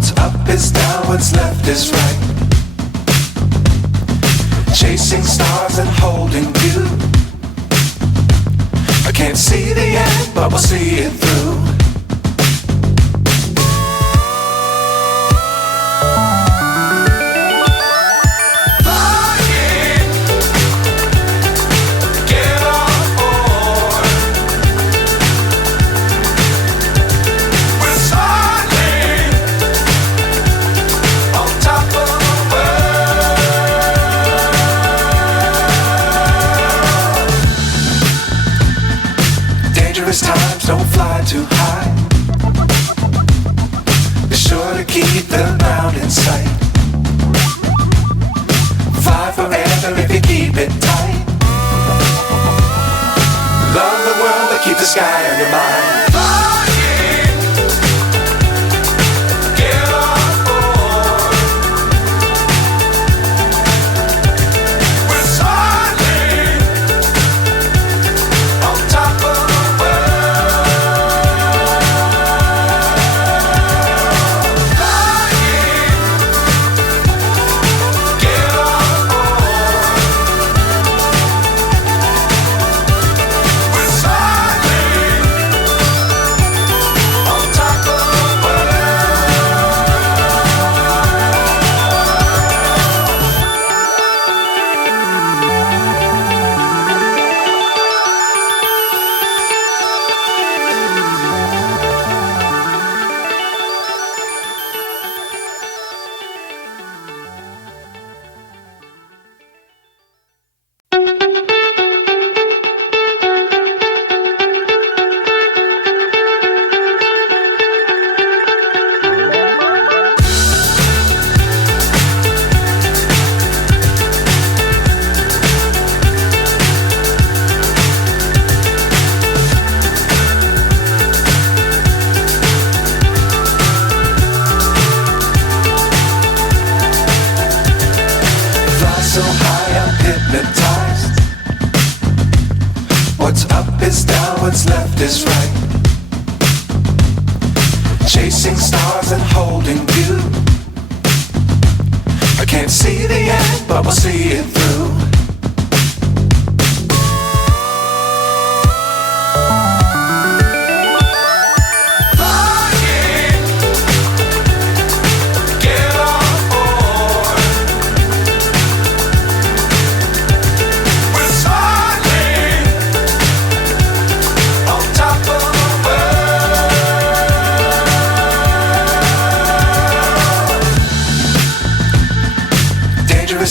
What's up is down, what's left is right. Chasing stars and holding you. I can't see the end, but we'll see it through. Times don't fly too high. Be sure to keep the ground in sight. Fly forever if you keep it tight. Love the world but keep the sky on your mind. So high I'm hypnotized. What's up is down, what's left is right. Chasing stars and holding you. I can't see the end, but we'll see it through.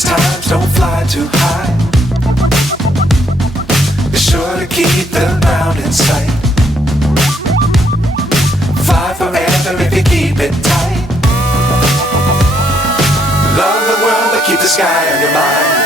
Times don't fly too high. Be sure to keep the ground in sight. Fly forever if you keep it tight. Love the world but keep the sky on your mind.